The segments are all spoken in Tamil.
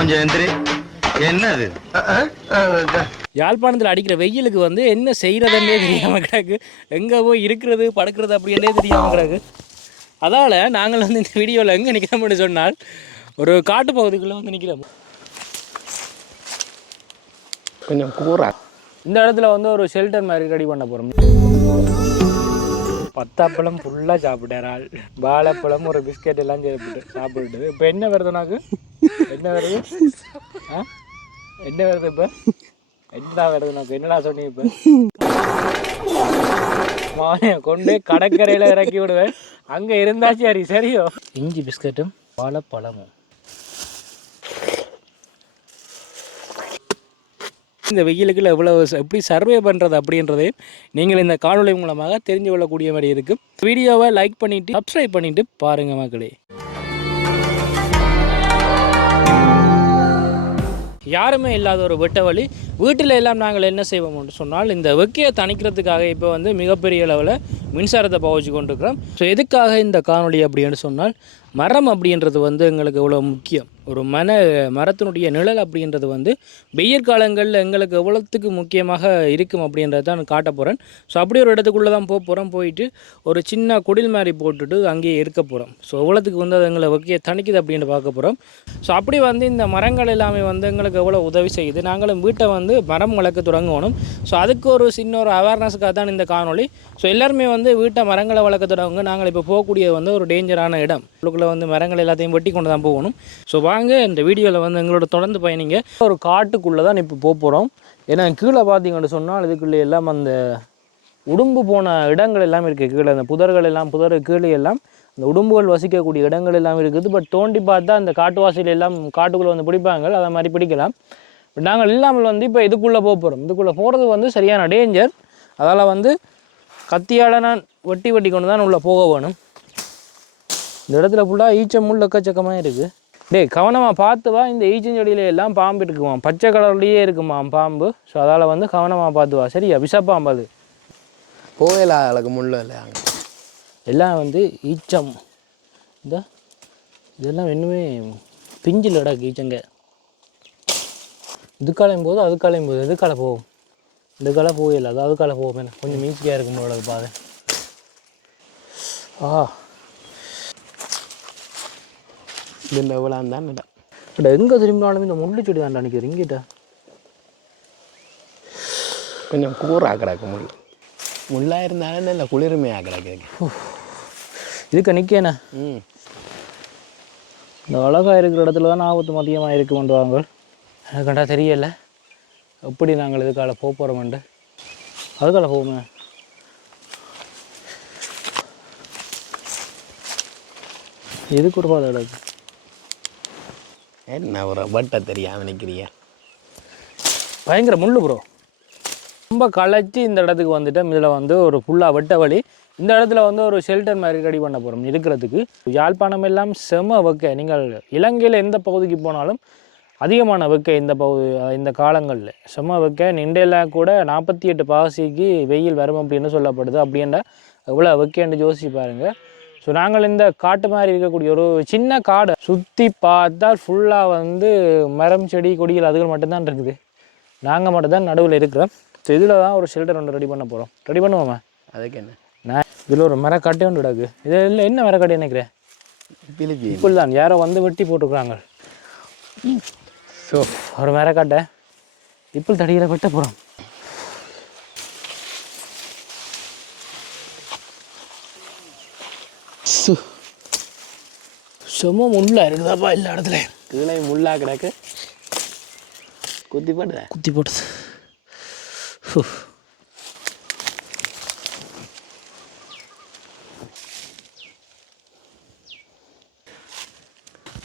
கொஞ்சம் எந்திரி. என்னது? யாழ்ப்பாணத்தில் அடிக்கிற வெயிலுக்கு வந்து என்ன செய்கிறதுன்னே தெரியாமல் கிடக்கு. எங்கே போய் இருக்கிறது படுக்கிறது அப்படின்னே தெரியாமல் கிடக்கு. அதால் நாங்கள் வந்து இந்த வீடியோவில் எங்கே நிற்கிறோம்னு சொன்னால் ஒரு காட்டு பகுதிக்குள்ளே வந்து நிற்கிறோம். கொஞ்சம் கூறா இந்த இடத்துல வந்து ஒரு ஷெல்டர் மாதிரி ரெடி பண்ண போகிறோம். பத்தாப்பழம் ஃபுல்லாக சாப்பிட்டாரால், வாழைப்பழம் ஒரு பிஸ்கெட் எல்லாம் சாப்பிட்டு இப்போ என்ன வருது உனக்கு? என்ன வருது? என்ன வருது இப்போ? என்னடா வருது உனக்கு? என்னடா சொன்னீங்க இப்போ? மாலையை கொண்டு கடற்கரையில் இறக்கி விடுவேன். அங்கே இருந்தா சரி சரியோ. இஞ்சி பிஸ்கட்டும் வாழைப்பழமும். இந்த வெயிலுக்குள்ள எவ்வளவு எப்படி சர்வே பண்ணுறது அப்படின்றதையும் நீங்கள் இந்த காணொளி மூலமாக தெரிஞ்சு கொள்ளக்கூடிய மாதிரி இருக்கும். வீடியோவை லைக் பண்ணிவிட்டு சப்ஸ்கிரைப் பண்ணிவிட்டு பாருங்கள் மக்களே. யாருமே இல்லாத ஒரு வெட்ட வழி வீட்டில் எல்லாம் நாங்கள் என்ன செய்வோம்னு சொன்னால் இந்த வெக்கையை தணிக்கிறதுக்காக இப்போ வந்து மிகப்பெரிய அளவில் மின்சாரத்தை பாவிச்சு கொண்டிருக்கிறோம். ஸோ எதுக்காக இந்த காணொளி அப்படின்னு சொன்னால் மரம் அப்படின்றது வந்து எங்களுக்கு எவ்வளோ முக்கியம். ஒரு மரத்தினுடைய நிழல் அப்படின்றது வந்து வெயில் காலங்களில் எங்களுக்கு எவ்வளோத்துக்கு முக்கியமாக இருக்கும் அப்படின்றத தான் காட்ட போகிறேன். ஸோ அப்படி ஒரு இடத்துக்குள்ளே தான் போக போகிறோம். போயிட்டு ஒரு சின்ன குடில் மாதிரி போட்டுட்டு அங்கேயே இருக்க போகிறோம். ஸோ எவ்வளோத்துக்கு வந்து அது எங்களை வெக்கையை தணிக்குது அப்படின்னு பார்க்க போகிறோம். ஸோ அப்படி வந்து இந்த மரங்கள் எல்லாமே வந்து எங்களுக்கு எவ்வளோ உதவி செய்யுது. நாங்களும் வீட்டை வந்து மரம் வளர்க்க தொடங்கணும். ஸோ அதுக்கு ஒரு சின்ன ஒரு அவேர்னஸுக்காக தான் இந்த காணொளி. ஸோ எல்லாருமே வந்து வீட்டை மரங்களை வளர்க்க தொடங்குங்க. நாங்கள் இப்போ போகக்கூடியது வந்து ஒரு டேஞ்சரான இடம். உள்ளுக்குள்ளே வந்து மரங்கள் எல்லாத்தையும் வெட்டி கொண்டு தான் போகணும். ஸோ வாங்க இந்த வீடியோவில் வந்து எங்களோட தொடர்ந்து பயணிங்க. ஒரு காட்டுக்குள்ளே தான் இப்போ போக போகிறோம். ஏன்னா கீழே பார்த்தீங்கன்னு சொன்னால் இதுக்குள்ளே எல்லாம் அந்த உடும்பு போன இடங்கள் எல்லாம் இருக்குது. கீழே அந்த புதர்கள் எல்லாம் கீழே எல்லாம் அந்த உடும்புகள் வசிக்கக்கூடிய இடங்கள் எல்லாம் இருக்குது. பட் தோண்டி பார்த்தா அந்த காட்டுவாசியில் எல்லாம் காட்டுக்குள்ளே வந்து பிடிப்பாங்க. அதை மாதிரி பிடிக்கலாம். பட் நாங்கள் இல்லாமல் வந்து இப்போ இதுக்குள்ளே போக போகிறோம். இதுக்குள்ளே போகிறது வந்து சரியான டேஞ்சர். அதால் வந்து கத்தியால் நான் வெட்டி கொண்டு தான் உள்ளே போக வேணும். இந்த இடத்துல ஃபுல்லாக ஈச்சம் முள் எக்கச்சக்கமாக இருக்குது. கவனமாக பார்த்துவா. இந்த ஈச்சஞ்செடியில எல்லாம் பாம்பு இருக்குமா, பச்சை கலர்லேயே இருக்குமா பாம்பு. ஸோ அதால் வந்து கவனமாக பார்த்துவா. சரியா? விஷப்பாம்பு அது. போகல அளவுக்கு முள்ள இல்லை எல்லாம் வந்து ஈச்சம். இதெல்லாம் இன்னுமே பிஞ்சில் இடக்கு ஈச்சங்க. இதுக்காலையும் போதும் அதுக்காலையும் போதும். எதுக்கால போகும்? இதுக்கால போகல. அது அதுக்கால போகும். என்ன கொஞ்சம் மீச்சியாக இருக்கும் போல பாதை. இந்த எவ்வளோ தான் பட் எங்கே திரும்பினாலும் இந்த முள்ளு செடி தான் நினைக்கிறேன். இங்கிட்ட கொஞ்சம் கூறாக கிடக்கு. முள்ளாக இருந்தாலும் இல்லை குளிர்மையாக கிடக்கு. இதுக்கு நிற்கண்ணே. இந்த அழகாக இருக்கிற இடத்துல தான் ஆபத்து மதியமாக இருக்கு கொண்டு வாங்க. எனக்கு கண்டா தெரியல எப்படி நாங்கள் இதுக்கால போக போகிறோம்ண்டு. அதுக்கால போவோமே. எதுக்கு ஒரு பாதை கிடக்கு? என்ன ஒரு வட்டை தெரியாமல் நிற்கிறியா? பயங்கர முள்ளு ப்ரோ. ரொம்ப களைச்சி இந்த இடத்துக்கு வந்துட்டோம். இதில் வந்து ஒரு ஃபுல்லாக வெட்ட வழி. இந்த இடத்துல வந்து ஒரு ஷெல்டர் மாதிரி ரெடி பண்ண போகிறோம் இருக்கிறதுக்கு. யாழ்ப்பாணம் எல்லாம் செம வெக்கை. நீங்கள் இலங்கையில் எந்த பகுதிக்கு போனாலும் அதிகமான வெக்கை இந்த காலங்களில் செம வெக்கை. இண்டையில் கூட 48 பாசிக்கு வெயில் வரும் அப்படின்னு சொல்லப்படுது. அப்படின்னா எவ்வளோ வெக்கைன்னு யோசிச்சு பாருங்கள். ஸோ நாங்கள் இந்த காட்டு மாதிரி இருக்கக்கூடிய ஒரு சின்ன காடை சுற்றி பார்த்தால் ஃபுல்லாக வந்து மரம் செடி கொடிகள் அதுகள் மட்டும்தான் இருக்குது. நாங்கள் மட்டும்தான் நடுவில் இருக்கிறோம். ஸோ இதில் தான் ஒரு ஷெல்டர் ஒன்று ரெடி பண்ண போகிறோம். ரெடி பண்ணுவோமா? அதுக்கு என்ன, நான் இதில் ஒரு மரக்காட்டே ஒன்று கிடக்கு. இதில் என்ன மரக்காட்டை நினைக்கிறேன்? இப்போ தான் யாரோ வந்து வெட்டி போட்டுருக்குறாங்க. ஸோ ஒரு மரக்காட்டை இப்போ தடியில் வெட்ட போகிறோம். சும்மா முள்ளா இருக்குதாப்பா எல்லா இடத்துல. கீழே முள்ளா கிடக்கு. குத்தி போட்டுது.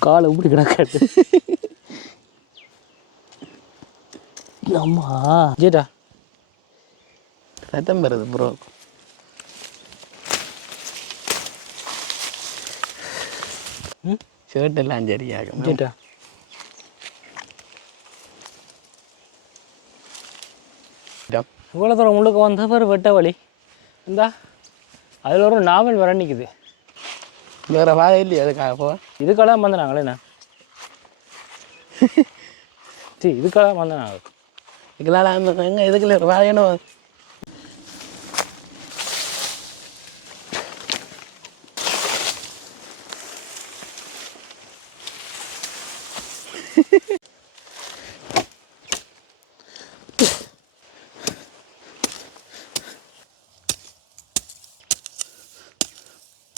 காலை இப்படி கிடக்காது. அம்மா ஜேடா ரத்தம் வருது ப்ரோ. ஷர்ட் எல்லாம் சரியாகும் ஜேடா. இவ்வளோ தூரம் முழுக்க வந்த ஒரு வெட்ட வழி இந்தா அதில் ஒரு நாவல் வர நிற்குது. வேறு பாதை இல்லையா? அதுக்காக போ. இதுக்கெல்லாம் வந்துடுறாங்களே. என்ன சரி இதுக்கெல்லாம் வந்தேன் நான் இதுக்கெல்லாம் எங்கே இதுக்குள்ள வாயணும்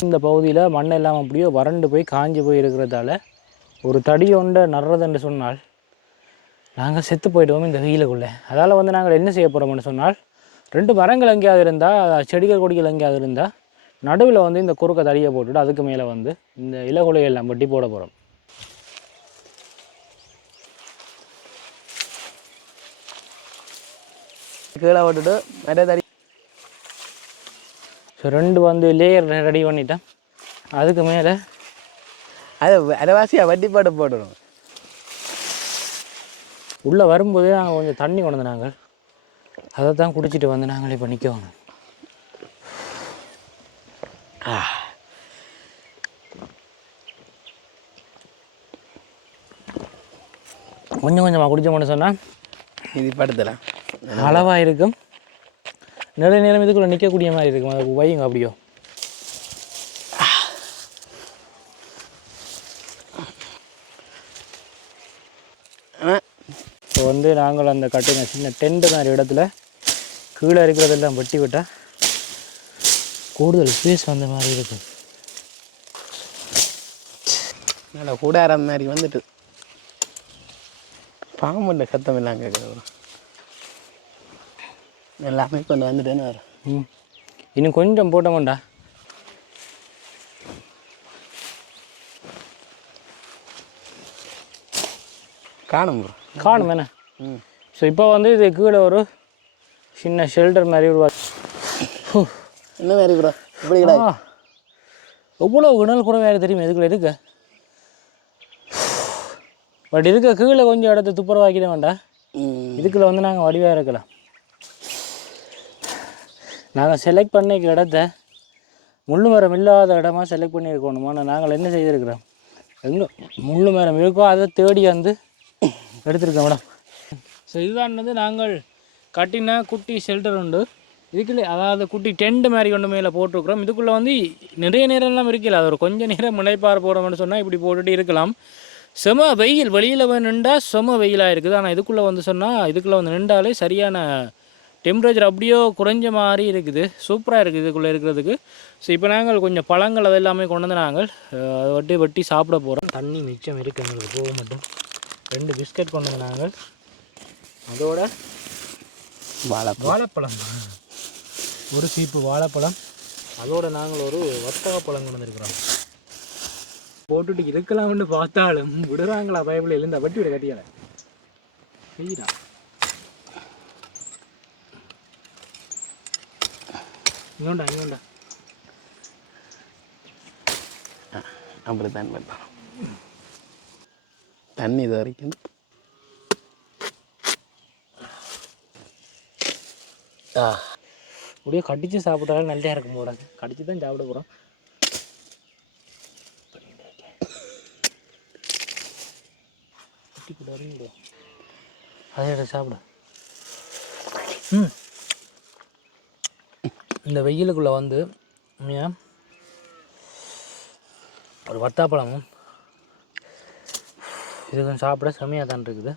இந்த பகுதியில் மண்ணெல்லாம் அப்படியோ வறண்டு போய் காஞ்சி போய் இருக்கிறதால ஒரு தடி ஒன்றை நடுறதுன்னு சொன்னால் நாங்கள் செத்து போயிடுவோம் இந்த வெயிலுக்குள்ளே. அதால் வந்து நாங்கள் என்ன செய்ய போகிறோம்னு சொன்னால் 2 மரங்கள் எங்கேயாவது இருந்தால் செடிகள் கொடிகள் எங்கேயாவது இருந்தால் நடுவில் வந்து இந்த குறுக்க தடியை போட்டுவிட்டு அதுக்கு மேலே வந்து இந்த இலகுலையை எல்லாம் வெட்டி போட போகிறோம். கீழே போட்டுட்டு நிறைய தடி. ஸோ 2 வந்து லேயர் ரெடி பண்ணிட்டேன். அதுக்கு மேலே அதை அரைவாசியாக வட்டி போட்டு போடணும். உள்ளே வரும்போதே நாங்கள் கொஞ்சம் தண்ணி கொண்டு வந்து நாங்கள் அதை தான் குடிச்சிட்டு வந்து நாங்களே இப்போ நிற்கணும். கொஞ்சம் கொஞ்சமாக குடித்தோம்னு சொன்னால் இது படுத்தலாம் அளவாக இருக்கும். நிறைய நேரம் இதுக்குள்ளே நிற்கக்கூடிய மாதிரி இருக்கும். அது வையுங்க அப்படியோ. இப்போ வந்து நாங்கள் அந்த கட்டின சின்ன டென்ட்டு மாதிரி இடத்துல கீழே இருக்கிறதெல்லாம் வெட்டி விட்டால் கூடுதல் ஸ்பேஸ் வந்த மாதிரி இருக்கும். நல்லா கூடார மாதிரி வந்துட்டு பாம்புல சத்தம் எல்லாம் கேட்குறது எல்லாமே கொண்டு வந்துட்டேன்னு வரும். இன்னும் கொஞ்சம் போட்டோம்டா. காணும் காணும் என்ன. ஸோ இப்போ வந்து இது கீழே ஒரு சின்ன ஷெல்டர் மாதிரி உருவாக்கி என்ன மாதிரி ப்ரோ இப்படி எவ்வளோ உணல் கூட வேறு தெரியுமா இதுக்குள்ள இருக்க. பட் இருக்க கீழே கொஞ்சம் இடத்த துப்புரவாக்கிட வேண்டாம். இதுக்குள்ள வந்து நாங்கள் வடிவாக இருக்கலாம். நாங்கள் செலக்ட் பண்ணிக்க இடத்த முள்ளு மரம் இல்லாத இடமா செலக்ட் பண்ணியிருக்கணுமா. நாங்கள் என்ன செய்திருக்கிறோம், எங்கே முள்ளு மரம் இருக்கோ அதை தேடி வந்து எடுத்துருக்கோம் மேடம். ஸோ இதுதான் வந்து நாங்கள் கட்டின குட்டி ஷெல்டர் உண்டு. இதுக்குள்ளே அதாவது குட்டி டென்ட் மாதிரி கொண்டு மேலே போட்டிருக்கிறோம். இதுக்குள்ளே வந்து நிறைய நேரம்லாம் இருக்கல. அது ஒரு கொஞ்சம் நேரம் முனைப்பார் போகிறோம்னு சொன்னால் இப்படி போட்டுகிட்டு இருக்கலாம். செம வெயில் வெளியில் நின்றா செம வெயிலாக இருக்குது. ஆனால் இதுக்குள்ளே வந்து சொன்னால் இதுக்குள்ளே வந்து நின்றாலே சரியான டெம்பரேச்சர் அப்படியோ குறைஞ்ச மாதிரி இருக்குது. சூப்பராக இருக்குது இதுக்குள்ளே இருக்கிறதுக்கு. ஸோ இப்போ நாங்கள் கொஞ்சம் பழங்கள் அதெல்லாமே கொண்டு வந்து நாங்கள் அதை வெட்டி சாப்பிட போகிறோம். தண்ணி மிச்சம் இருக்குது எங்களுக்கு போக மட்டும். 2 பிஸ்கட் கொண்டு வந்து நாங்கள் அதோட வாழைப்பழம் ஒரு சீப்பு வாழைப்பழம் அதோடு நாங்கள் ஒரு வர்த்தகப்பழம் கொண்டு வந்துருக்கிறோம். போட்டுட்டு இருக்கலாம்னு பார்த்தாலும் விடுறாங்களா பைபிள் எழுந்த வட்டி விட கட்டியால செய்யடா. இங்கோண்டா அப்படி தான் பண்ணலாம். தண்ணி இது வரைக்கும் அப்படியே கடிச்சு சாப்பிட்டாலும் நல்லா இருக்கும் போடாது. கடிச்சு தான் சாப்பிட போகிறோம். அதை சாப்பிட இந்த வெயிலுக்குள்ளே வந்து ஒரு வத்தாப்பழமும் இதுக்கும் சாப்பிட செம்மையாக தான் இருக்குது.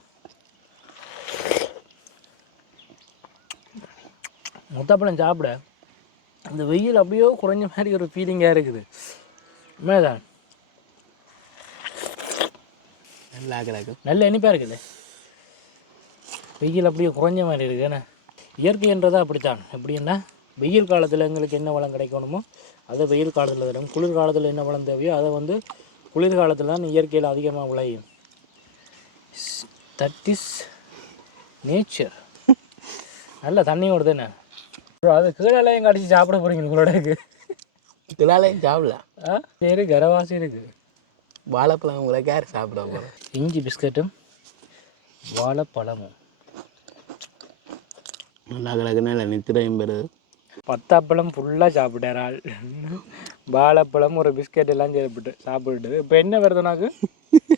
முத்தாப்பழம் சாப்பிட அந்த வெயில் அப்படியோ குறைஞ்ச மாதிரி ஒரு ஃபீலிங்காக இருக்குது. உண்மைதான் நல்லா கிடக்கு. நல்ல இனிப்பாக இருக்குல்ல. வெயில் அப்படியே குறைஞ்ச மாதிரி இருக்குது. ஏன்னா இயற்கைன்றதாக அப்படித்தான். எப்படின்னா வெயில் காலத்தில் எங்களுக்கு என்ன வளம் கிடைக்கணுமோ அதை வெயில் காலத்தில் தரும். குளிர் காலத்தில் என்ன வளம் தேவையோ அதை வந்து குளிர்காலத்தில் தான் இயற்கையில் அதிகமாக விளையும். That is nature. நல்ல தண்ணி வருது என்ன. அது கீழாலையும் கடிச்சு சாப்பிட போகிறீங்க உங்களோட இருக்கு. கீழாலையும் சாப்பிடலாம். சரி கரவாசி இருக்குது. வாழைப்பழம் உங்களுக்கு யார் சாப்பிட போகிறோம். இஞ்சி பிஸ்கட்டும் வாழைப்பழமும் நல்லா கிடக்குனால நித்திரையும் பெறுது. பத்தாப்பழம் ஃபுல்லாக சாப்பிட்டார். வாழைப்பழம் ஒரு பிஸ்கட் எல்லாம் சாப்பிட்டு இப்போ என்ன வருது உனக்கு?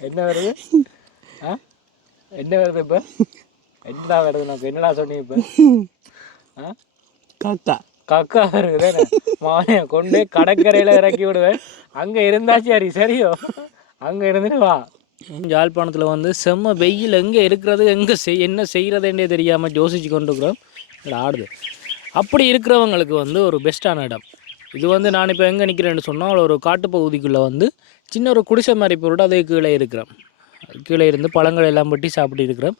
என்ன வருது? என்ன வருது இப்போ? என்னடா வருது? நமக்கு என்னடா சொன்னீங்க இப்போ? ஆ, காக்கா கக்கா வருது. மாவனைய கொண்டு கடற்கரையில் இறக்கி விடுவேன். அங்கே இருந்தா சரியோ, அங்கே இருந்துட்டு வா. யாழ்ப்பாணத்தில் வந்து செம்ம வெயில் எங்கே இருக்கிறது, எங்கே என்ன செய்கிறதுன்றே தெரியாமல் யோசிச்சு கொண்டுக்கிறோம். இதில் ஆடுது. அப்படி இருக்கிறவங்களுக்கு வந்து ஒரு பெஸ்ட்டான இடம் இது. வந்து நான் இப்போ எங்கே நிற்கிறேன்னு சொன்னால், ஒரு காட்டுப்பகுதிக்குள்ளே வந்து சின்ன ஒரு குடிசை மாதிரி போட்டு அது கீழே இருக்கிறோம். கீழே இருந்து பழங்கள் எல்லாம் பட்டி சாப்பிட்டு இருக்கிறோம்.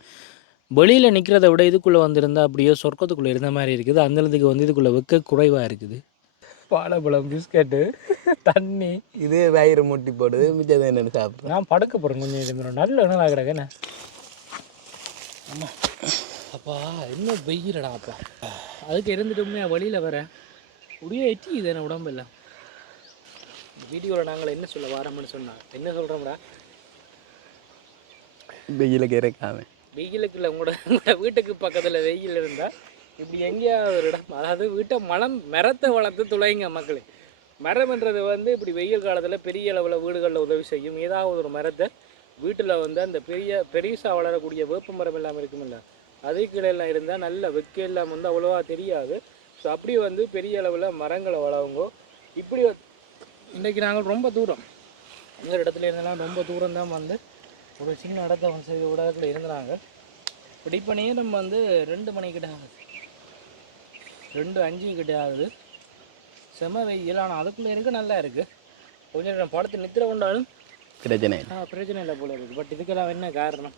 வெளியில் நிற்கிறத விட இதுக்குள்ளே வந்துருந்தால் அப்படியே சொர்க்கத்துக்குள்ளே இருந்த மாதிரி இருக்குது. அந்தளவுக்கு வந்து இதுக்குள்ளே வெக்க குறைவாக இருக்குது. வாழைப்பழம், பிஸ்கட்டு, தண்ணி, இது வயிறு முட்டி போடுது. மிச்சம் என்னென்னு சாப்பிட்றேன். நான் படுக்க போகிறேன். கொஞ்சம் இது நல்ல என்ன ஆகிறாங்க என்ன. ஆமா அப்பா என்ன வெயிலடா அப்பா. அதுக்கு இருந்துட்டுமே வழியில் வர முடிய எட்டி இது என்ன உடம்பு இல்லை. வீடியோவில் நாங்கள் என்ன சொல்ல வாரோம்னு சொன்னால் என்ன சொல்கிறோம்டா, வெயிலுக்கு இறக்காம வெயிலுக்கு இல்லை, உங்களோட வீட்டுக்கு பக்கத்தில் வெயில் இருந்தால் இப்படி எங்கேயாவது ஒரு இடம், அதாவது வீட்டை மரத்தை வளர்த்து துளைங்க மக்களே. மரம்ன்றது வந்து இப்படி வெயில் காலத்தில் பெரிய அளவில் வீடுகளில் உதவி செய்யும். ஏதாவது ஒரு மரத்தை வீட்டில் வந்து அந்த பெரியசாக வளரக்கூடிய வேப்ப மரம் இல்லாமல் இருக்குமில்ல, அதே கீழெல்லாம் இருந்தால் நல்ல வெக்க இல்லாமல் வந்து அவ்வளோவா தெரியாது. ஸோ அப்படி வந்து பெரிய அளவில் மரங்களை வளருங்கோ. இப்படி இன்றைக்கி நாங்கள் ரொம்ப தூரம் இந்த இடத்துல இருந்தெல்லாம் ரொம்ப தூரம் தான் வந்து ஒரு சின்ன இடத்த வந்து இடத்துல இருந்தாங்க. இப்படி இப்போ நேரம் வந்து 2 மணி கிட்ட ஆகுது, 2:05 கிட்ட ஆகுது. செம வெயில். ஆனால் அதுக்குள்ளே இருக்குது, நல்லா இருக்குது. கொஞ்சம் நேரம் படத்து நித்திர கொண்டாலும் பிரச்சனை இல்லை போல இருக்குது. பட் இதுக்கெல்லாம் என்ன காரணம்?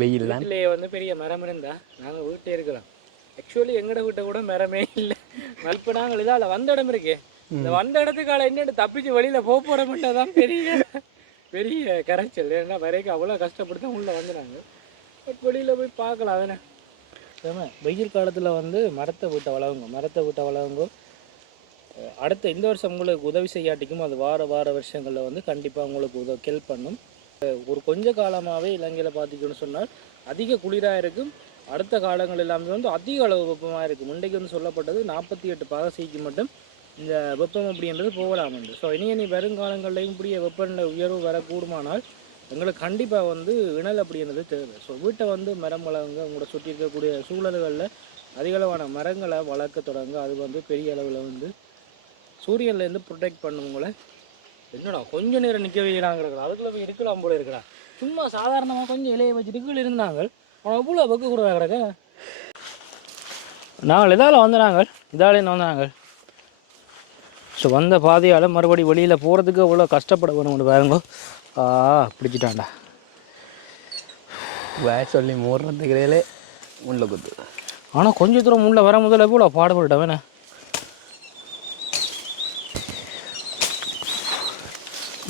வெயில் வீட்டிலேயே வந்து பெரிய மரம் இருந்தால் நாங்கள் வீட்டே இருக்கலாம். ஆக்சுவலி எங்களோட வீட்டை கூட மரமே இல்லை. இப்போ நாங்கள் இதால் வந்த இடம் இருக்கே, இந்த வந்த இடத்துக்கால என்னென்னு தப்பிச்சு வெளியில் போகிற மட்டும் தான் பெரிய கரைச்சல். ஏன்னா வரைக்கும் அவ்வளோ கஷ்டப்பட்டு தான் உள்ளே வந்துடுறாங்க. பட் வெளியில் போய் பார்க்கலாம் தானே. ஆமாம், வெயில் காலத்தில் வந்து மரத்தை வீட்டை வளவுங்க. அடுத்த இந்த வருஷம் உங்களுக்கு உதவி செய்யாட்டிக்கும் அது வார வருஷங்களில் வந்து கண்டிப்பாக உங்களுக்கு ஹெல்ப் பண்ணும். ஒரு கொஞ்ச காலமாகவே இலங்கையில் பார்த்திங்கன்னு சொன்னால் அதிக குளிராக இருக்கும். அடுத்த காலங்கள் எல்லாமே வந்து அதிக அளவு வெப்பமாக இருக்கும். முன்னைக்கு வந்து சொல்லப்பட்டது 48 பாகசிக்கு மட்டும் இந்த வெப்பம் அப்படின்றது போகலாம் என்று. ஸோ இனி வருங்காலங்கள்லையும் இப்படிய வெப்பநிலை உயர்வு வரக்கூடுமானால் எங்களுக்கு கண்டிப்பாக வந்து இணல் அப்படின்றது தேவை. ஸோ வீட்டை வந்து மரம் வளருங்க. உங்களோட சுற்றி இருக்கக்கூடிய சூழல்களில் அதிகளவான மரங்களை வளர்க்க தொடங்க. அது வந்து பெரிய அளவில் வந்து சூரியன்லேருந்து ப்ரொடெக்ட் பண்ணுவங்களை. என்னடா கொஞ்சம் நேரம் நிற்க வைக்கிறாங்கிறாங்க, அதுக்குள்ளே போய் இருக்கலாம் போல இருக்கிறா. சும்மா சாதாரணமாக கொஞ்சம் இலையை வச்சுட்டு இருந்தாங்க. அவன் எவ்வளோ வெக்க கூட கிடக்க. நாங்கள் இதால் வந்தாங்க. ஸோ வந்த பாதையால் மறுபடி வெளியில் போகிறதுக்கு அவ்வளோ கஷ்டப்பட வேணும். பாருங்க, பிடிச்சிட்டான்டா சொல்லி மூடுறதுக்கிறே முள்ள குத்து. ஆனால் கொஞ்சம் தூரம் முள்ள வர முதல்ல எவ்வளோ பாடுபட்டேன் வேணே.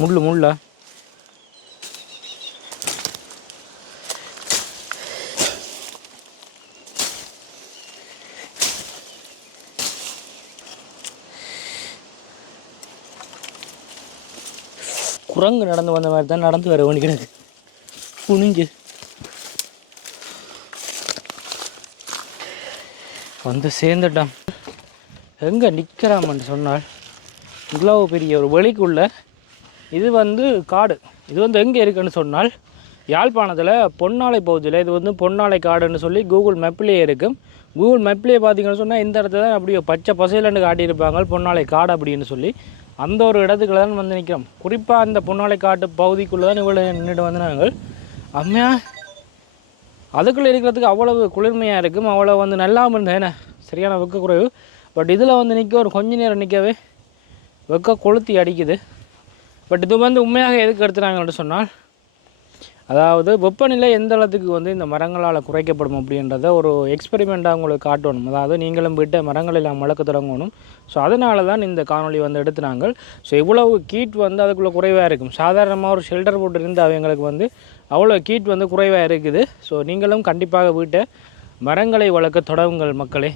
முள்ள குரங்கு நடந்து வந்த மாதிரி தான் நடந்து வர வேண்டிக்கிறது. குனிஞ்சு வந்து சேர்ந்துட்டான். எங்கே நிற்கிறாமன்னு சொன்னால் இவ்வளோ பெரிய ஒரு வெளிக்குள்ள இது வந்து காடு. இது வந்து எங்கே இருக்குன்னு சொன்னால் யாழ்ப்பாணத்தில் பொன்னாலை பகுதியில். இது வந்து பொன்னாலை காடுன்னு சொல்லி கூகுள் மேப்லேயே இருக்கும். கூகுள் மேப்லேயே பார்த்தீங்கன்னு சொன்னால் இந்த இடத்துல தான் அப்படியே பச்சை பசையிலன்னு காட்டியிருப்பாங்க பொன்னாலை காடு அப்படின்னு சொல்லி. அந்த ஒரு இடத்துக்குள்ள தான் வந்து நிற்கிறோம். குறிப்பாக அந்த பொன்னாலை காட்டு பகுதிக்குள்ளே தான் இவ்வளோ நின்றுட்டு வந்து நாங்கள் அம்மையா அதுக்குள்ளே இருக்கிறதுக்கு அவ்வளவு குளிர்மையாக இருக்கும். அவ்வளோ வந்து நல்லாமல் இருந்தேன் என்ன சரியான வெக்க குறைவு. பட் இதில் வந்து நிற்க ஒரு கொஞ்ச நேரம் நிற்கவே வெக்க கொளுத்தி அடிக்குது. பட் இது வந்து உண்மையாக எதுக்கு எடுத்துனாங்கன்னு சொன்னால், அதாவது வெப்பநிலை எந்த அளவுக்கு வந்து இந்த மரங்களால் குறைக்கப்படும் அப்படின்றத ஒரு எக்ஸ்பெரிமெண்ட்டாக உங்களுக்கு காட்டணும். அதாவது நீங்களும் விட்ட மரங்கள் எல்லாம் வளர்க்க தொடங்கணும். ஸோ அதனால தான் இந்த காணொலி வந்து எடுத்துனாங்க. ஸோ இவ்வளவு கீட் வந்து அதுக்குள்ளே குறைவாக இருக்கும். சாதாரணமாக ஒரு ஷெல்டர் போட்டு இருந்து அவங்களுக்கு வந்து அவ்வளோ கீட் வந்து குறைவாக இருக்குது. ஸோ நீங்களும் கண்டிப்பாக வீட்டை மரங்களை வளர்க்க தொடங்குங்கள் மக்களே.